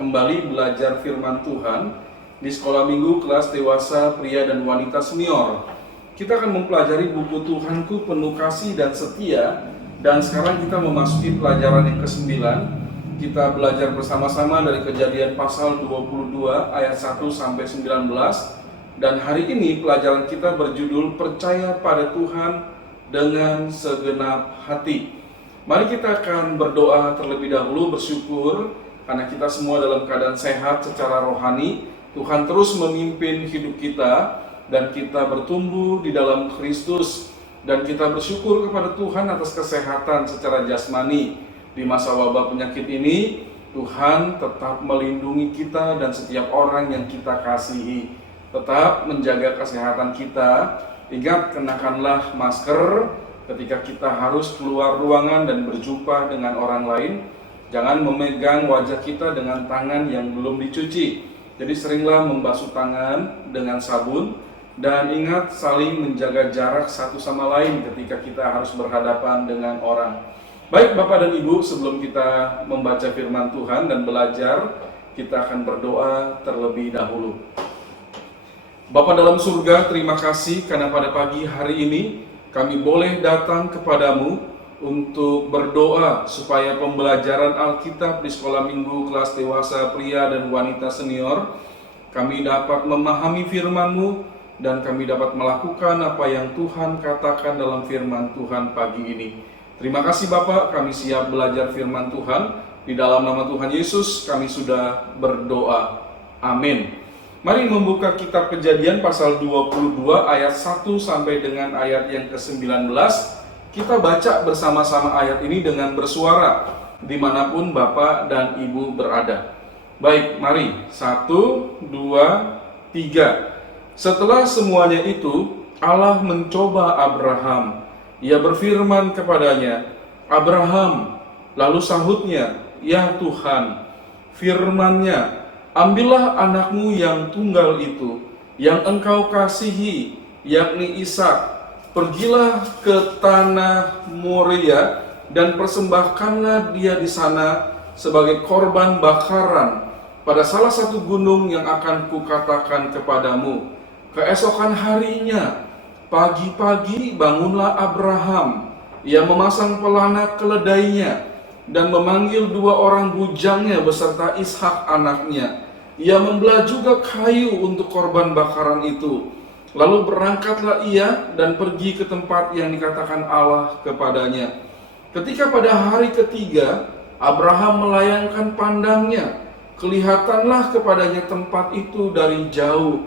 kembali belajar firman Tuhan di sekolah minggu kelas dewasa pria dan wanita senior. Kita akan mempelajari buku Tuhanku Penuh Kasih dan Setia, dan sekarang kita memasuki pelajaran yang ke-9. Kita belajar bersama-sama dari Kejadian pasal 22 ayat 1 sampai 19. Dan hari ini pelajaran kita berjudul Percaya pada Tuhan dengan segenap hati. Mari kita akan berdoa terlebih dahulu, bersyukur karena kita semua dalam keadaan sehat secara rohani. Tuhan terus memimpin hidup kita dan kita bertumbuh di dalam Kristus, dan kita bersyukur kepada Tuhan atas kesehatan secara jasmani. Di masa wabah penyakit ini, Tuhan tetap melindungi kita dan setiap orang yang kita kasihi. Tetap menjaga kesehatan kita. Ingat, kenakanlah masker ketika kita harus keluar ruangan dan berjumpa dengan orang lain. Jangan memegang wajah kita dengan tangan yang belum dicuci. Jadi seringlah membasuh tangan dengan sabun. Dan ingat, saling menjaga jarak satu sama lain ketika kita harus berhadapan dengan orang. Baik Bapak dan Ibu, sebelum kita membaca firman Tuhan dan belajar, kita akan berdoa terlebih dahulu. Bapa dalam surga, terima kasih karena pada pagi hari ini kami boleh datang kepadamu untuk berdoa supaya pembelajaran Alkitab di sekolah minggu kelas dewasa pria dan wanita senior, kami dapat memahami firman-Mu dan kami dapat melakukan apa yang Tuhan katakan dalam firman Tuhan pagi ini. Terima kasih Bapak, kami siap belajar firman Tuhan. Di dalam nama Tuhan Yesus kami sudah berdoa. Amin. Mari membuka kitab Kejadian pasal 22 ayat 1 sampai dengan ayat yang ke-19. Kita baca bersama-sama ayat ini dengan bersuara dimanapun Bapak dan Ibu berada. Baik, mari. 1, 2, 3. Setelah semuanya itu, Allah mencoba Abraham. Ia berfirman kepadanya, "Abraham." Lalu sahutnya, "Ya Tuhan." Firman-Nya, "Ambillah anakmu yang tunggal itu, yang engkau kasihi, yakni Ishak. Pergilah ke tanah Moria dan persembahkanlah dia di sana sebagai korban bakaran pada salah satu gunung yang akan kukatakan kepadamu." Keesokan harinya, pagi-pagi bangunlah Abraham. Ia memasang pelana keledainya dan memanggil 2 orang bujangnya beserta Ishak anaknya. Ia membelah juga kayu untuk korban bakaran itu. Lalu berangkatlah ia dan pergi ke tempat yang dikatakan Allah kepadanya. Ketika pada hari ketiga Abraham melayangkan pandangnya, kelihatanlah kepadanya tempat itu dari jauh.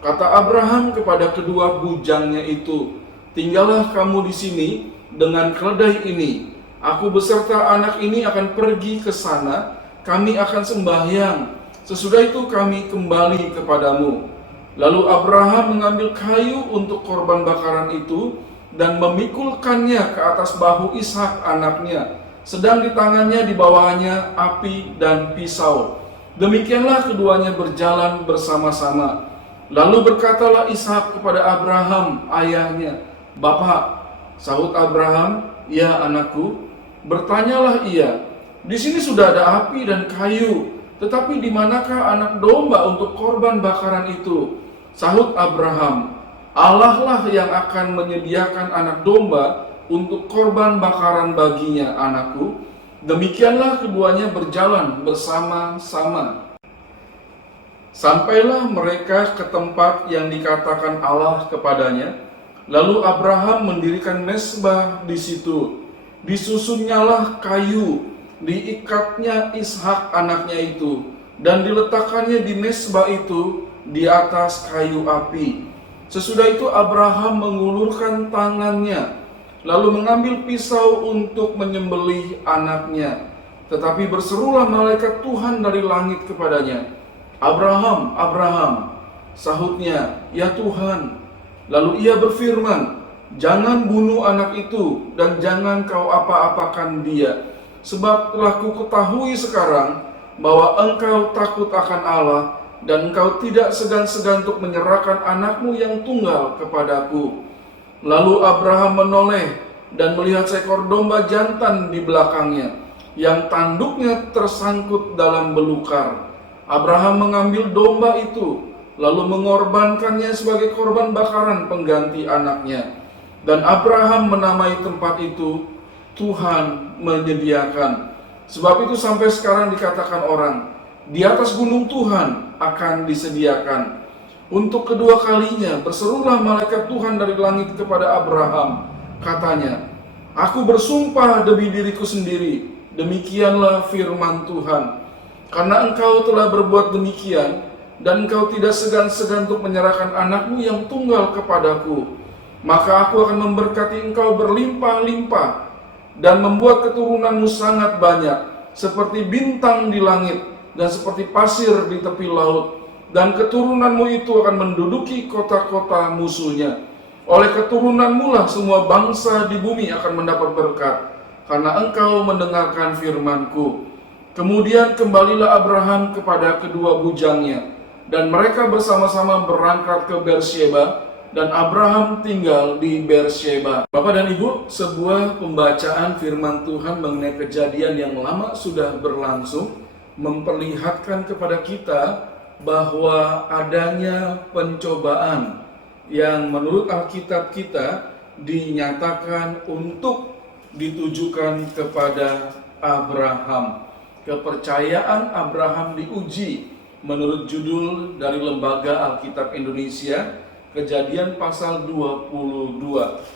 Kata Abraham kepada kedua bujangnya itu, "Tinggallah kamu di sini dengan keledai ini. Aku beserta anak ini akan pergi ke sana. Kami akan sembahyang. Sesudah itu kami kembali kepadamu." Lalu Abraham mengambil kayu untuk korban bakaran itu dan memikulkannya ke atas bahu Ishak anaknya. Sedang di tangannya di bawahnya api dan pisau. Demikianlah keduanya berjalan bersama-sama. Lalu berkatalah Ishak kepada Abraham ayahnya, "Bapak." Sahut Abraham, "Ya anakku." Bertanyalah ia, "Di sini sudah ada api dan kayu, tetapi di manakah anak domba untuk korban bakaran itu?" Sahut Abraham, "Allah lah yang akan menyediakan anak domba untuk korban bakaran baginya, anakku." Demikianlah keduanya berjalan bersama-sama. Sampailah mereka ke tempat yang dikatakan Allah kepadanya. Lalu Abraham mendirikan mezbah di situ. Disusunnyalah kayu, diikatnya Ishak anaknya itu, dan diletakkannya di mezbah itu di atas kayu api. Sesudah itu Abraham mengulurkan tangannya, lalu mengambil pisau untuk menyembelih anaknya. Tetapi berserulah malaikat Tuhan dari langit kepadanya, "Abraham, Abraham." Sahutnya, "Ya Tuhan." Lalu ia berfirman, "Jangan bunuh anak itu dan jangan kau apa-apakan dia, sebab telah kuketahui sekarang bahwa engkau takut akan Allah dan engkau tidak segan-segan untuk menyerahkan anakmu yang tunggal kepadaku." Lalu Abraham menoleh dan melihat seekor domba jantan di belakangnya. yang tanduknya tersangkut dalam belukar. Abraham mengambil domba itu, lalu mengorbankannya sebagai korban bakaran pengganti anaknya. Dan Abraham menamai tempat itu Tuhan menyediakan. Sebab itu sampai sekarang dikatakan orang, di atas gunung Tuhan akan disediakan. Untuk kedua kalinya berserulah malaikat Tuhan dari langit kepada Abraham. Katanya, aku bersumpah demi diriku sendiri, demikianlah firman Tuhan. Karena engkau telah berbuat demikian, dan engkau tidak segan-segan untuk menyerahkan anakmu yang tunggal kepadaku, maka aku akan memberkati engkau berlimpah-limpah, dan membuat keturunanmu sangat banyak, seperti bintang di langit, dan seperti pasir di tepi laut. Dan keturunanmu itu akan menduduki kota-kota musuhnya. Oleh keturunanmu lah semua bangsa di bumi akan mendapat berkat, karena engkau mendengarkan firman-Ku. Kemudian kembalilah Abraham kepada kedua bujangnya, dan mereka bersama-sama berangkat ke Beersheba, dan Abraham tinggal di Beersheba. Bapak dan Ibu, sebuah pembacaan firman Tuhan mengenai kejadian yang lama sudah berlangsung memperlihatkan kepada kita bahwa adanya pencobaan yang menurut Alkitab kita dinyatakan untuk ditujukan kepada Abraham. Kepercayaan Abraham diuji menurut judul dari Lembaga Alkitab Indonesia, Kejadian pasal 22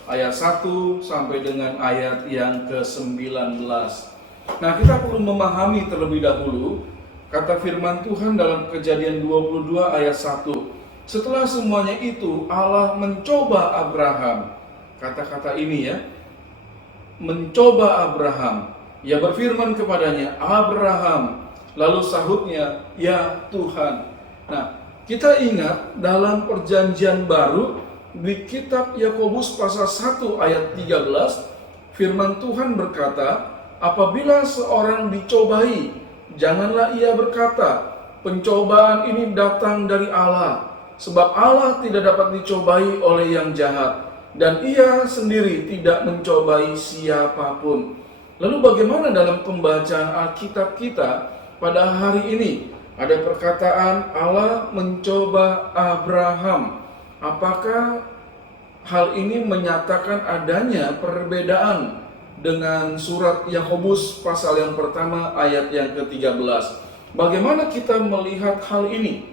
ayat 1 sampai dengan ayat yang ke-19. Nah, kita perlu memahami terlebih dahulu kata firman Tuhan dalam Kejadian 22 ayat 1. Setelah semuanya itu Allah mencoba Abraham. Kata-kata ini ya, mencoba Abraham. Ia berfirman kepadanya, Abraham. Lalu sahutnya, ya Tuhan. Nah, kita ingat dalam perjanjian baru di kitab Yakobus pasal 1 ayat 13, firman Tuhan berkata, apabila seorang dicobai, janganlah ia berkata, pencobaan ini datang dari Allah, sebab Allah tidak dapat dicobai oleh yang jahat, dan ia sendiri tidak mencobai siapapun. Lalu bagaimana dalam pembacaan Alkitab kita pada hari ini? Ada perkataan Allah mencoba Abraham. Apakah hal ini menyatakan adanya perbedaan dengan surat Yakobus pasal yang pertama ayat yang ke-13? Bagaimana kita melihat hal ini?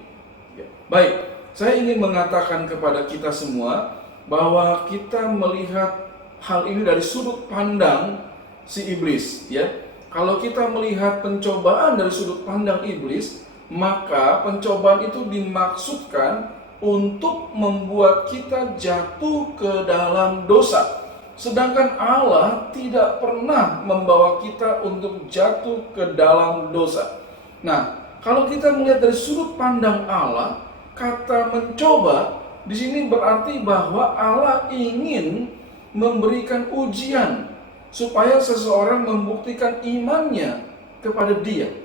Baik, saya ingin mengatakan kepada kita semua bahwa kita melihat hal ini dari sudut pandang si iblis, ya. Kalau kita melihat pencobaan dari sudut pandang iblis, maka pencobaan itu dimaksudkan untuk membuat kita jatuh ke dalam dosa. Sedangkan Allah tidak pernah membawa kita untuk jatuh ke dalam dosa. Nah, kalau kita melihat dari sudut pandang Allah, kata mencoba di sini berarti bahwa Allah ingin memberikan ujian supaya seseorang membuktikan imannya kepada Dia.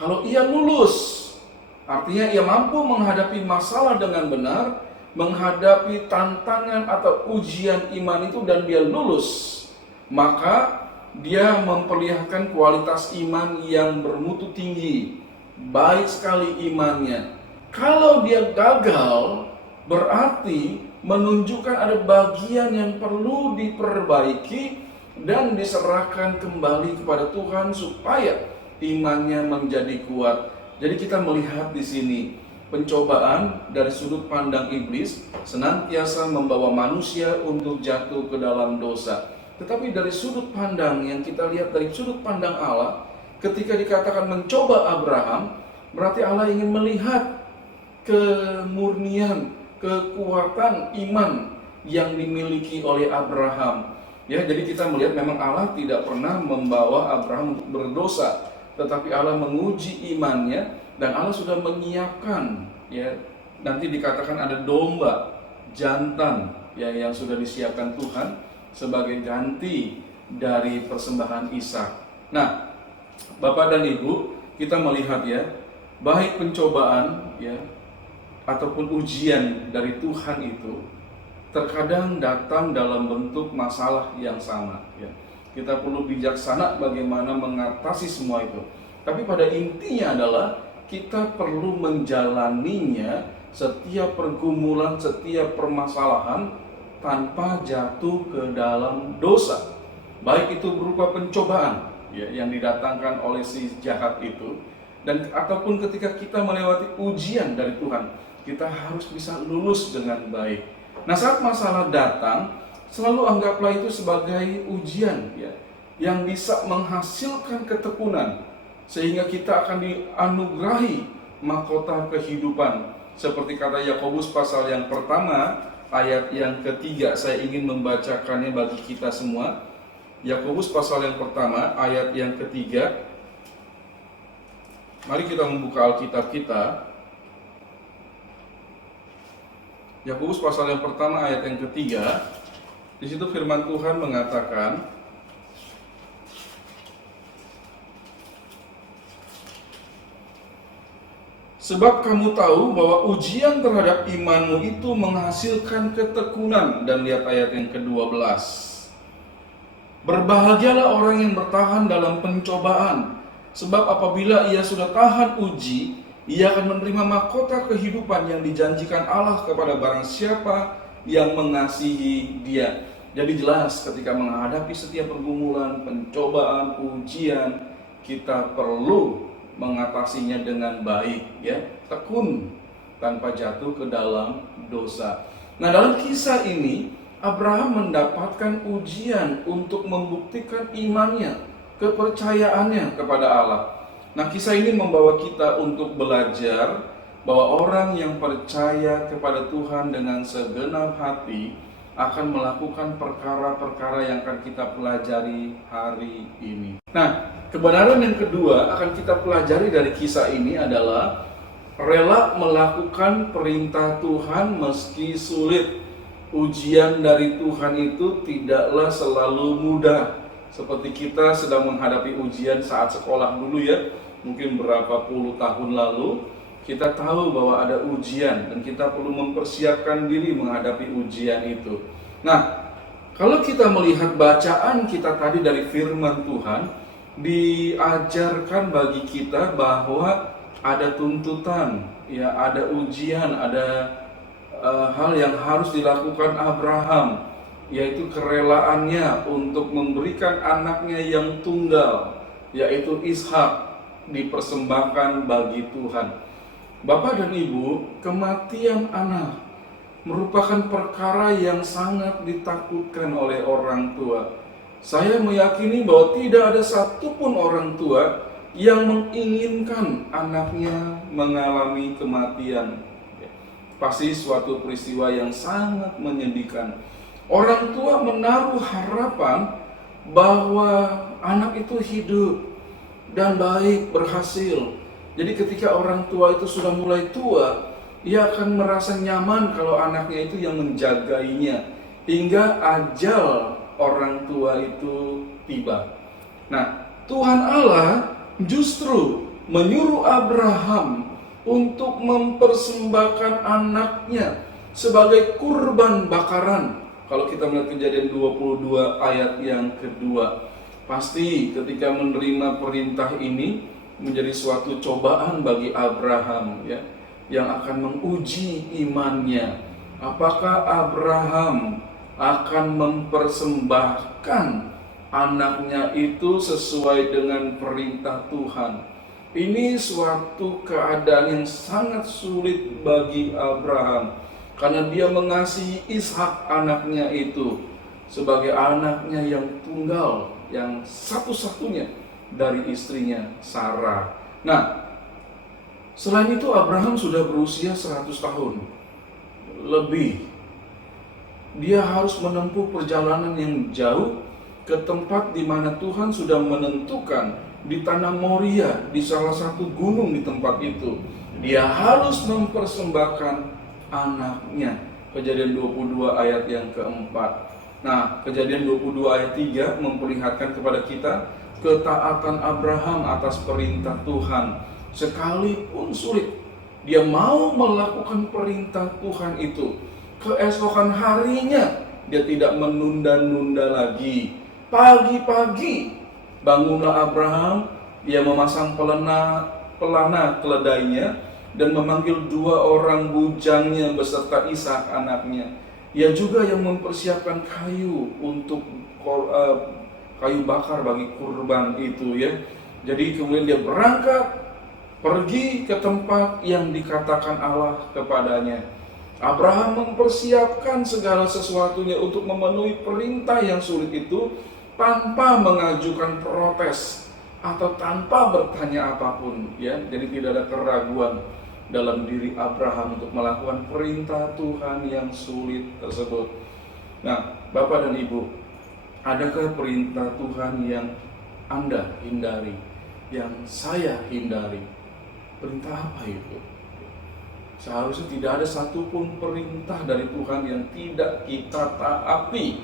Kalau ia lulus, artinya ia mampu menghadapi masalah dengan benar, menghadapi tantangan atau ujian iman itu dan dia lulus, maka dia memperlihatkan kualitas iman yang bermutu tinggi, baik sekali imannya. Kalau dia gagal, berarti menunjukkan ada bagian yang perlu diperbaiki dan diserahkan kembali kepada Tuhan supaya imannya menjadi kuat. Jadi kita melihat di sini pencobaan dari sudut pandang iblis senantiasa membawa manusia untuk jatuh ke dalam dosa. Tetapi dari sudut pandang yang kita lihat dari sudut pandang Allah, ketika dikatakan mencoba Abraham, berarti Allah ingin melihat kemurnian, kekuatan iman yang dimiliki oleh Abraham. Ya, jadi kita melihat memang Allah tidak pernah membawa Abraham berdosa, tetapi Allah menguji imannya dan Allah sudah menyiapkan, ya, nanti dikatakan ada domba jantan ya yang sudah disiapkan Tuhan sebagai ganti dari persembahan Ishak. Nah, Bapak dan Ibu, kita melihat ya, baik pencobaan ya ataupun ujian dari Tuhan itu terkadang datang dalam bentuk masalah yang sama ya. kita perlu bijaksana bagaimana mengatasi semua itu. Tapi pada intinya adalah kita perlu menjalaninya, setiap pergumulan, setiap permasalahan tanpa jatuh ke dalam dosa. Baik itu berupa pencobaan ya, yang didatangkan oleh si jahat itu, dan ataupun ketika kita melewati ujian dari Tuhan, kita harus bisa lulus dengan baik. Nah, saat masalah datang, selalu anggaplah itu sebagai ujian ya, yang bisa menghasilkan ketekunan, sehingga kita akan dianugerahi mahkota kehidupan. Seperti kata Yakobus pasal yang pertama ayat yang ketiga, saya ingin membacakannya bagi kita semua. Yakobus pasal yang pertama ayat yang ketiga. Mari kita membuka Alkitab kita. Yakobus pasal yang pertama ayat yang ketiga. Di situ firman Tuhan mengatakan, sebab kamu tahu bahwa ujian terhadap imanmu itu menghasilkan ketekunan. Dan lihat ayat yang ke-12. Berbahagialah orang yang bertahan dalam pencobaan, sebab apabila ia sudah tahan uji, ia akan menerima mahkota kehidupan yang dijanjikan Allah kepada barang siapa yang mengasihi Dia. Jadi jelas ketika menghadapi setiap pergumulan, pencobaan, ujian, kita perlu mengatasinya dengan baik ya, tekun tanpa jatuh ke dalam dosa. Nah, dalam kisah ini Abraham mendapatkan ujian untuk membuktikan imannya, kepercayaannya kepada Allah. Nah, kisah ini membawa kita untuk belajar bahwa orang yang percaya kepada Tuhan dengan segenap hati akan melakukan perkara-perkara yang akan kita pelajari hari ini. Nah, kebenaran yang kedua akan kita pelajari dari kisah ini adalah rela melakukan perintah Tuhan meski sulit. Ujian dari Tuhan itu tidaklah selalu mudah. Seperti kita sedang menghadapi ujian saat sekolah dulu ya, mungkin berapa puluh tahun lalu, kita tahu bahwa ada ujian dan kita perlu mempersiapkan diri menghadapi ujian itu. Nah, kalau kita melihat bacaan kita tadi dari firman Tuhan, diajarkan bagi kita bahwa ada tuntutan, ya, ada ujian, ada hal yang harus dilakukan Abraham, yaitu kerelaannya untuk memberikan anaknya yang tunggal, yaitu Ishak, dipersembahkan bagi Tuhan. Bapak dan Ibu, kematian anak merupakan perkara yang sangat ditakutkan oleh orang tua. Saya meyakini bahwa tidak ada satupun orang tua yang menginginkan anaknya mengalami kematian. Pasti suatu peristiwa yang sangat menyedihkan. Orang tua menaruh harapan bahwa anak itu hidup dan baik, berhasil. Jadi ketika orang tua itu sudah mulai tua, ia akan merasa nyaman kalau anaknya itu yang menjagainya hingga ajal orang tua itu tiba. Nah, Tuhan Allah justru menyuruh Abraham untuk mempersembahkan anaknya sebagai kurban bakaran. Kalau kita melihat Kejadian 22 ayat yang kedua, pasti ketika menerima perintah ini menjadi suatu cobaan bagi Abraham ya, yang akan menguji imannya. Apakah Abraham akan mempersembahkan anaknya itu sesuai dengan perintah Tuhan? Ini suatu keadaan yang sangat sulit bagi Abraham, karena dia mengasihi Ishak anaknya itu sebagai anaknya yang tunggal, yang satu-satunya dari istrinya Sarah. Nah, selain itu Abraham sudah berusia 100 tahun lebih. Dia harus menempuh perjalanan yang jauh ke tempat di mana Tuhan sudah menentukan, di tanah Moria, di salah satu gunung di tempat itu. Dia harus mempersembahkan anaknya. Kejadian 22 ayat yang keempat. Nah, Kejadian 22 ayat 3 memperlihatkan kepada kita ketaatan Abraham atas perintah Tuhan. Sekalipun sulit, dia mau melakukan perintah Tuhan itu. Keesokan harinya dia tidak menunda-nunda lagi. Pagi-pagi bangunlah Abraham, dia memasang pelana keledainya dan memanggil 2 orang bujangnya beserta Ishak anaknya. Ia juga yang mempersiapkan kayu untuk kayu bakar bagi kurban itu ya. Jadi kemudian dia berangkat pergi ke tempat yang dikatakan Allah kepadanya. Abraham mempersiapkan segala sesuatunya untuk memenuhi perintah yang sulit itu tanpa mengajukan protes atau tanpa bertanya apapun ya. Jadi tidak ada keraguan dalam diri Abraham untuk melakukan perintah Tuhan yang sulit tersebut. Nah, Bapak dan Ibu, adakah perintah Tuhan yang Anda hindari, yang saya hindari? Perintah apa itu? Seharusnya tidak ada satupun perintah dari Tuhan yang tidak kita taati,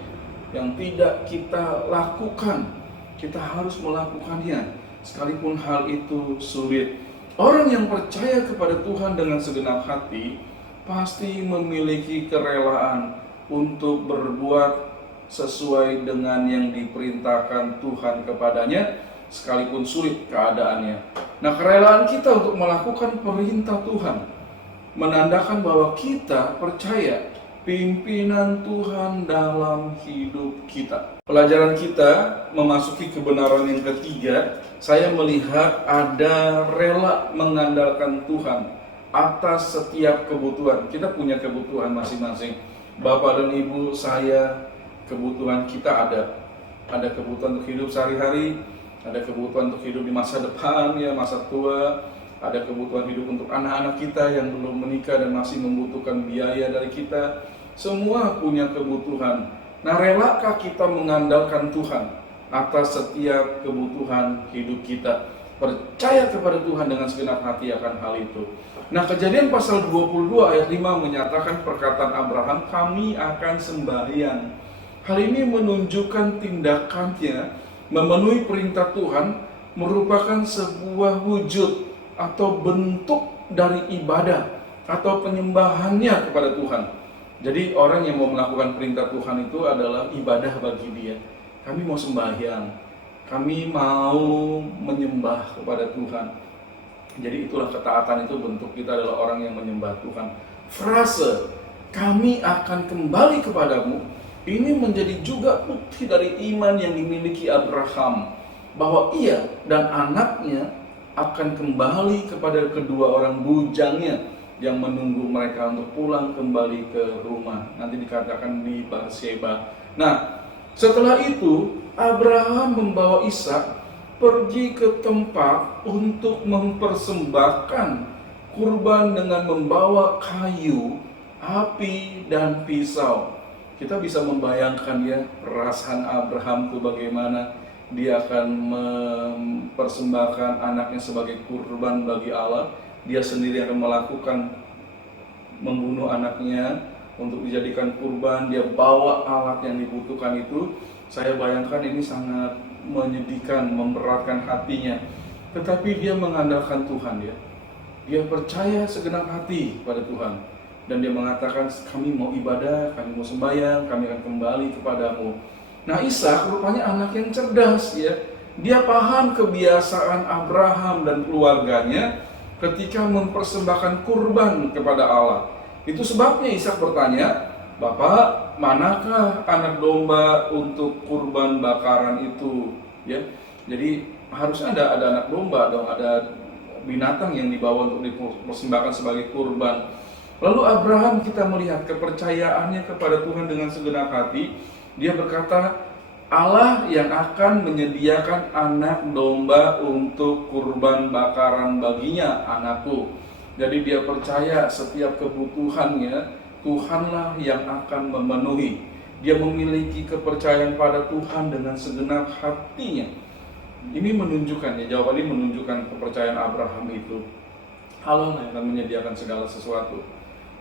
yang tidak kita lakukan. Kita harus melakukannya, sekalipun hal itu sulit. Orang yang percaya kepada Tuhan dengan segenap hati pasti memiliki kerelaan untuk berbuat sesuai dengan yang diperintahkan Tuhan kepadanya, sekalipun sulit keadaannya. Nah, kerelaan kita untuk melakukan perintah Tuhan menandakan bahwa kita percaya pimpinan Tuhan dalam hidup kita. Pelajaran kita memasuki kebenaran yang ketiga. Saya melihat ada rela mengandalkan Tuhan atas setiap kebutuhan. Kita punya kebutuhan masing-masing. Bapak dan Ibu, saya, kebutuhan kita ada. Ada kebutuhan untuk hidup sehari-hari, ada kebutuhan untuk hidup di masa depan, ya masa tua, ada kebutuhan hidup untuk anak-anak kita yang belum menikah dan masih membutuhkan biaya dari kita. Semua punya kebutuhan. Nah, relakah kita mengandalkan Tuhan atas setiap kebutuhan hidup kita? Percaya kepada Tuhan dengan segenap hati akan hal itu. Nah, Kejadian pasal 22 ayat 5 menyatakan perkataan Abraham, kami akan sembahyang. Hal ini menunjukkan tindakannya memenuhi perintah Tuhan merupakan sebuah wujud atau bentuk dari ibadah atau penyembahannya kepada Tuhan. Jadi orang yang mau melakukan perintah Tuhan itu adalah ibadah bagi dia. Kami mau sembahyang, kami mau menyembah kepada Tuhan. Jadi itulah ketaatan itu, bentuk kita adalah orang yang menyembah Tuhan. Frase kami akan kembali kepadamu ini menjadi juga bukti dari iman yang dimiliki Abraham, bahwa ia dan anaknya akan kembali kepada kedua orang bujangnya yang menunggu mereka untuk pulang kembali ke rumah. Nanti dikatakan di Berseba. Nah, setelah itu Abraham membawa Ishak pergi ke tempat untuk mempersembahkan kurban dengan membawa kayu, api, dan pisau. Kita bisa membayangkan ya perasaan Abraham itu bagaimana. Dia akan mempersembahkan anaknya sebagai kurban bagi Allah. Dia sendiri akan membunuh anaknya untuk dijadikan kurban. Dia bawa alat yang dibutuhkan itu. Saya bayangkan ini sangat menyedihkan, memberatkan hatinya. Tetapi dia mengandalkan Tuhan ya. Dia percaya segenap hati pada Tuhan. Dan dia mengatakan, kami mau ibadah, kami mau sembahyang, kami akan kembali kepadamu. Nah, Ishak rupanya anak yang cerdas ya. Dia paham kebiasaan Abraham dan keluarganya ketika mempersembahkan kurban kepada Allah. Itu sebabnya Ishak bertanya, Bapak, manakah anak domba untuk kurban bakaran itu? Ya, jadi harusnya ada anak domba dong, ada binatang yang dibawa untuk dipersembahkan sebagai kurban. Lalu Abraham, kita melihat kepercayaannya kepada Tuhan dengan segenap hati. Dia berkata, Allah yang akan menyediakan anak domba untuk kurban bakaran baginya, anakku. Jadi dia percaya setiap kebutuhannya Tuhanlah yang akan memenuhi. Dia memiliki kepercayaan pada Tuhan dengan segenap hatinya. Ini menunjukkan ya, jawaban ini menunjukkan kepercayaan Abraham itu. Allah yang akan menyediakan segala sesuatu.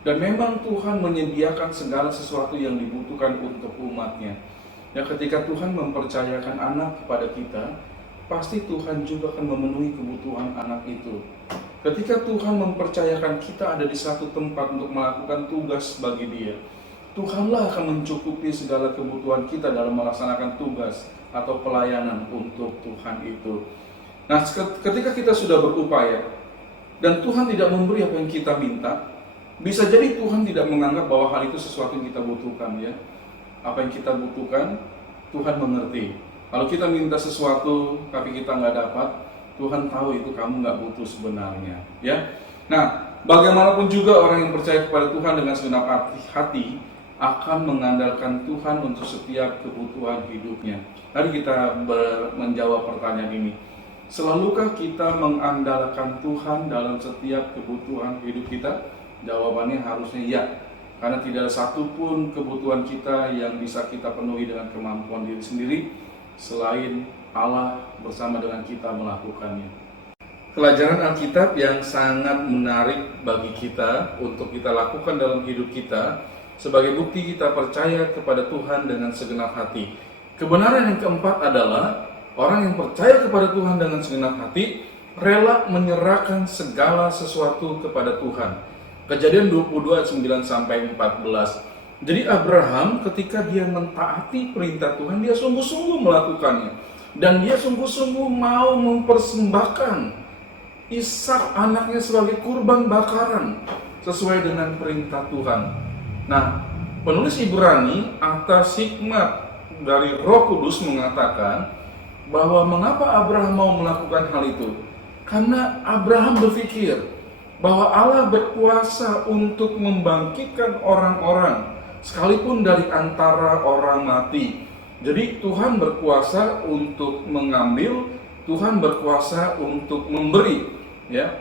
Dan memang Tuhan menyediakan segala sesuatu yang dibutuhkan untuk umatnya. Ya, ketika Tuhan mempercayakan anak kepada kita, pasti Tuhan juga akan memenuhi kebutuhan anak itu. Ketika Tuhan mempercayakan kita ada di satu tempat untuk melakukan tugas bagi Dia, Tuhanlah akan mencukupi segala kebutuhan kita dalam melaksanakan tugas atau pelayanan untuk Tuhan itu. Nah, ketika kita sudah berupaya dan Tuhan tidak memberi apa yang kita minta, bisa jadi Tuhan tidak menganggap bahwa hal itu sesuatu yang kita butuhkan, ya. Apa yang kita butuhkan, Tuhan mengerti. Kalau kita minta sesuatu tapi kita nggak dapat, Tuhan tahu itu kamu nggak butuh sebenarnya, ya. Nah, bagaimanapun juga orang yang percaya kepada Tuhan dengan segenap hati akan mengandalkan Tuhan untuk setiap kebutuhan hidupnya. Mari kita menjawab pertanyaan ini. Selalukah kita mengandalkan Tuhan dalam setiap kebutuhan hidup kita? Jawabannya harusnya ya. Karena tidak ada satupun kebutuhan kita yang bisa kita penuhi dengan kemampuan diri sendiri selain Allah bersama dengan kita melakukannya. Pelajaran Alkitab yang sangat menarik bagi kita untuk kita lakukan dalam hidup kita sebagai bukti kita percaya kepada Tuhan dengan segenap hati. Kebenaran yang keempat adalah orang yang percaya kepada Tuhan dengan segenap hati rela menyerahkan segala sesuatu kepada Tuhan. Kejadian 22 ayat 9 sampai 14. Jadi Abraham ketika dia mentaati perintah Tuhan, dia sungguh-sungguh melakukannya. Dan dia sungguh-sungguh mau mempersembahkan Ishak anaknya sebagai kurban bakaran sesuai dengan perintah Tuhan. Nah, penulis Ibrani atas hikmat dari Roh Kudus mengatakan bahwa mengapa Abraham mau melakukan hal itu? Karena Abraham berpikir bahwa Allah berkuasa untuk membangkitkan orang-orang sekalipun dari antara orang mati. Jadi Tuhan berkuasa untuk mengambil, Tuhan berkuasa untuk memberi, ya.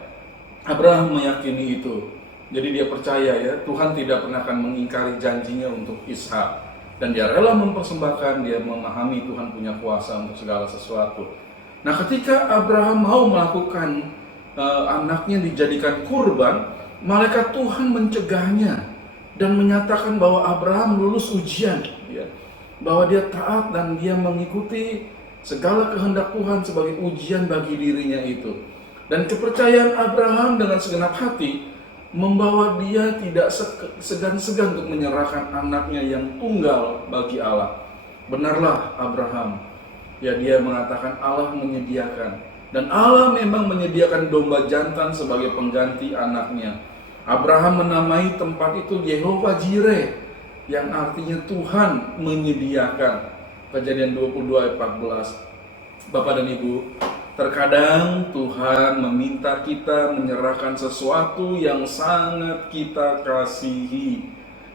Abraham meyakini itu. Jadi dia percaya, ya, Tuhan tidak pernah akan mengingkari janjinya untuk Ishak. Dan dia rela mempersembahkan, dia memahami Tuhan punya kuasa untuk segala sesuatu. Nah, ketika Abraham mau melakukan anaknya dijadikan kurban, malaikat Tuhan mencegahnya dan menyatakan bahwa Abraham lulus ujian, ya, bahwa dia taat dan dia mengikuti segala kehendak Tuhan sebagai ujian bagi dirinya itu. Dan kepercayaan Abraham dengan segenap hati membawa dia tidak segan-segan untuk menyerahkan anaknya yang tunggal bagi Allah. Benarlah Abraham, ya, dia mengatakan Allah menyediakan, dan Allah memang menyediakan domba jantan sebagai pengganti anaknya. Abraham menamai tempat itu Yehovah Jireh, yang artinya Tuhan menyediakan. Kejadian 22 ayat 14. Bapak dan Ibu, terkadang Tuhan meminta kita menyerahkan sesuatu yang sangat kita kasihi,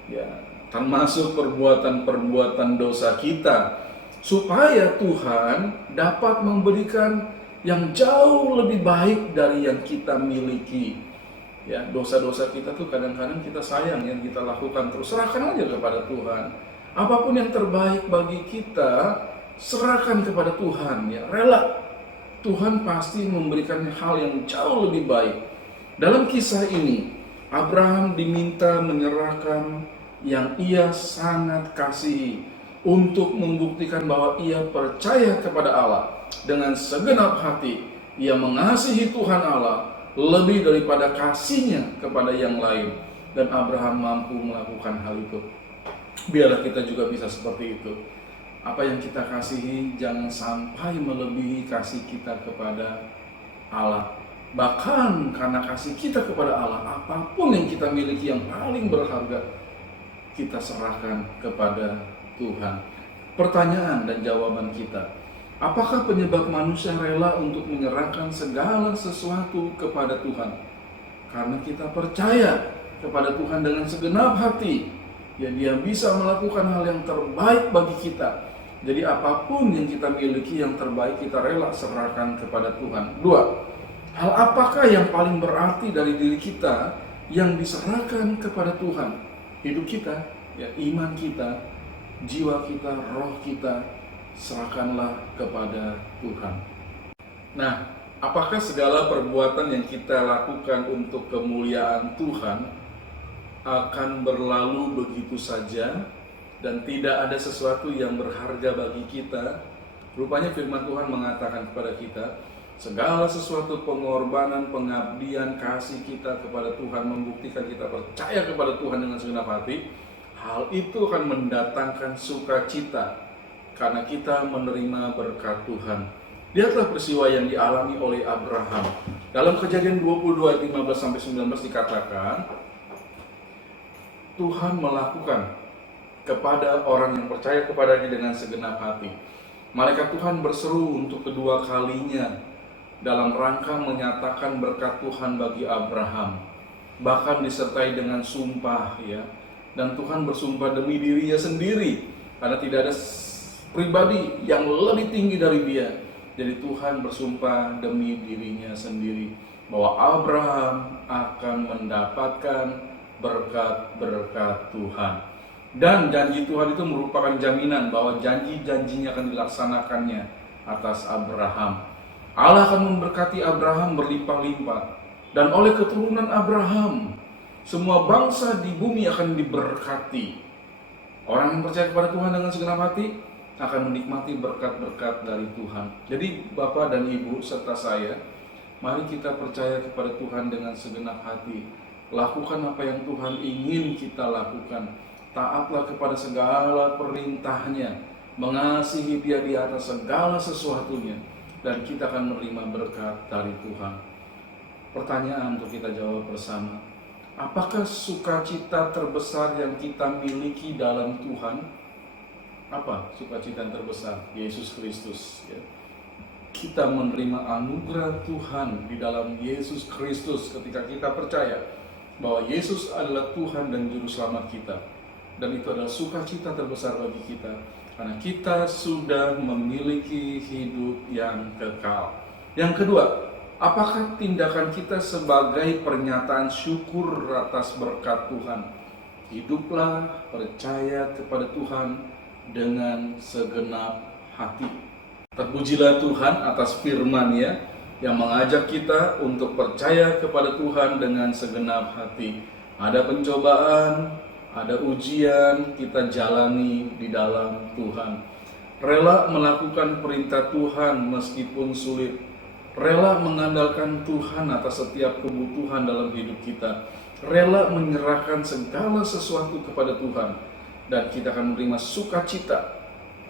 ya, termasuk perbuatan-perbuatan dosa kita, supaya Tuhan dapat memberikan yang jauh lebih baik dari yang kita miliki. Ya, dosa-dosa kita tuh kadang-kadang kita sayang yang kita lakukan, terus serahkan aja kepada Tuhan. Apapun yang terbaik bagi kita, serahkan kepada Tuhan, ya, rela. Tuhan pasti memberikan hal yang jauh lebih baik. Dalam kisah ini, Abraham diminta menyerahkan yang ia sangat kasihi untuk membuktikan bahwa ia percaya kepada Allah dengan segenap hati. Ia mengasihi Tuhan Allah lebih daripada kasihnya kepada yang lain, dan Abraham mampu melakukan hal itu. Biarlah kita juga bisa seperti itu. Apa yang kita kasihi jangan sampai melebihi kasih kita kepada Allah. Bahkan karena kasih kita kepada Allah, apapun yang kita miliki yang paling berharga, kita serahkan kepada Tuhan. Pertanyaan dan jawaban kita, apakah penyebab manusia rela untuk menyerahkan segala sesuatu kepada Tuhan? Karena kita percaya kepada Tuhan dengan segenap hati, ya, Dia bisa melakukan hal yang terbaik bagi kita. Jadi apapun yang kita miliki yang terbaik, kita rela serahkan kepada Tuhan. 2. Hal apakah yang paling berarti dari diri kita yang diserahkan kepada Tuhan? Hidup kita, ya, iman kita, jiwa kita, roh kita, serahkanlah kepada Tuhan. Nah, apakah segala perbuatan yang kita lakukan untuk kemuliaan Tuhan akan berlalu begitu saja dan tidak ada sesuatu yang berharga bagi kita? Rupanya firman Tuhan mengatakan kepada kita, segala sesuatu pengorbanan, pengabdian, kasih kita kepada Tuhan, membuktikan kita percaya kepada Tuhan dengan segenap hati, hal itu akan mendatangkan sukacita, karena kita menerima berkat Tuhan. Lihatlah peristiwa yang dialami oleh Abraham. Dalam Kejadian 22 ayat 15-19 dikatakan, Tuhan melakukan kepada orang yang percaya kepadanya dengan segenap hati. Malaikat Tuhan berseru untuk kedua kalinya dalam rangka menyatakan berkat Tuhan bagi Abraham. Bahkan disertai dengan sumpah, ya. Dan Tuhan bersumpah demi dirinya sendiri, karena tidak ada pribadi yang lebih tinggi dari dia. Jadi Tuhan bersumpah demi dirinya sendiri bahwa Abraham akan mendapatkan berkat-berkat Tuhan. Dan janji Tuhan itu merupakan jaminan bahwa janji-janjinya akan dilaksanakannya atas Abraham. Allah akan memberkati Abraham berlimpah-limpah. Dan oleh keturunan Abraham, semua bangsa di bumi akan diberkati. Orang yang percaya kepada Tuhan dengan segenap hati akan menikmati berkat-berkat dari Tuhan. Jadi Bapak dan Ibu serta saya, mari kita percaya kepada Tuhan dengan segenap hati. Lakukan apa yang Tuhan ingin kita lakukan. Taatlah kepada segala perintahnya, mengasihi Dia di atas segala sesuatunya, dan kita akan menerima berkat dari Tuhan. Pertanyaan untuk kita jawab bersama, apakah sukacita terbesar yang kita miliki dalam Tuhan? Apa sukacita yang terbesar? Yesus Kristus, ya. Kita menerima anugerah Tuhan di dalam Yesus Kristus ketika kita percaya bahwa Yesus adalah Tuhan dan Juru Selamat kita. Dan itu adalah sukacita terbesar bagi kita, karena kita sudah memiliki hidup yang kekal. Yang kedua, apakah tindakan kita sebagai pernyataan syukur atas berkat Tuhan? Hiduplah percaya kepada Tuhan dengan segenap hati. Terpujilah Tuhan atas firman-Nya yang mengajak kita untuk percaya kepada Tuhan dengan segenap hati. Ada pencobaan, ada ujian, kita jalani di dalam Tuhan. Rela melakukan perintah Tuhan meskipun sulit. Rela mengandalkan Tuhan atas setiap kebutuhan dalam hidup kita. Rela menyerahkan segala sesuatu kepada Tuhan. Dan kita akan menerima sukacita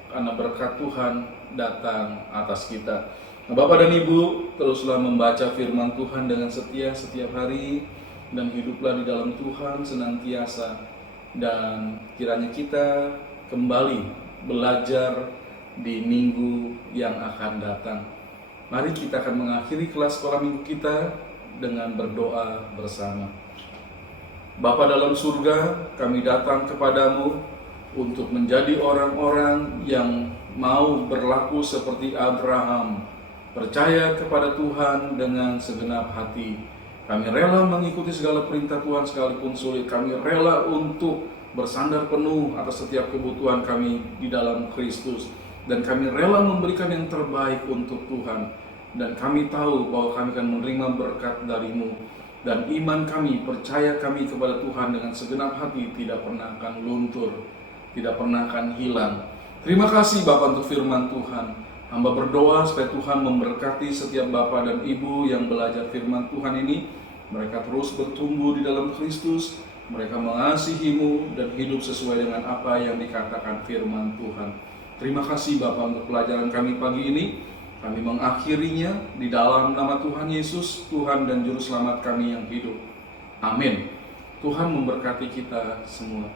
karena berkat Tuhan datang atas kita. Nah, Bapak dan Ibu, teruslah membaca firman Tuhan dengan setia setiap hari, dan hiduplah di dalam Tuhan senantiasa. Dan kiranya kita kembali belajar di minggu yang akan datang. Mari kita akan mengakhiri kelas sekolah minggu kita dengan berdoa bersama. Bapa dalam surga, kami datang kepadamu untuk menjadi orang-orang yang mau berlaku seperti Abraham, percaya kepada Tuhan dengan segenap hati. Kami rela mengikuti segala perintah Tuhan sekalipun sulit. Kami rela untuk bersandar penuh atas setiap kebutuhan kami di dalam Kristus. Dan kami rela memberikan yang terbaik untuk Tuhan. Dan kami tahu bahwa kami akan menerima berkat dari-Mu. Dan iman kami, percaya kami kepada Tuhan dengan segenap hati tidak pernah akan luntur, tidak pernah akan hilang. Terima kasih Bapak untuk firman Tuhan. Hamba berdoa supaya Tuhan memberkati setiap Bapak dan Ibu yang belajar firman Tuhan ini. Mereka terus bertumbuh di dalam Kristus, mereka mengasihi-Mu dan hidup sesuai dengan apa yang dikatakan firman Tuhan. Terima kasih Bapak untuk pelajaran kami pagi ini. Kami mengakhirinya di dalam nama Tuhan Yesus, Tuhan dan Juru Selamat kami yang hidup. Amin. Tuhan memberkati kita semua.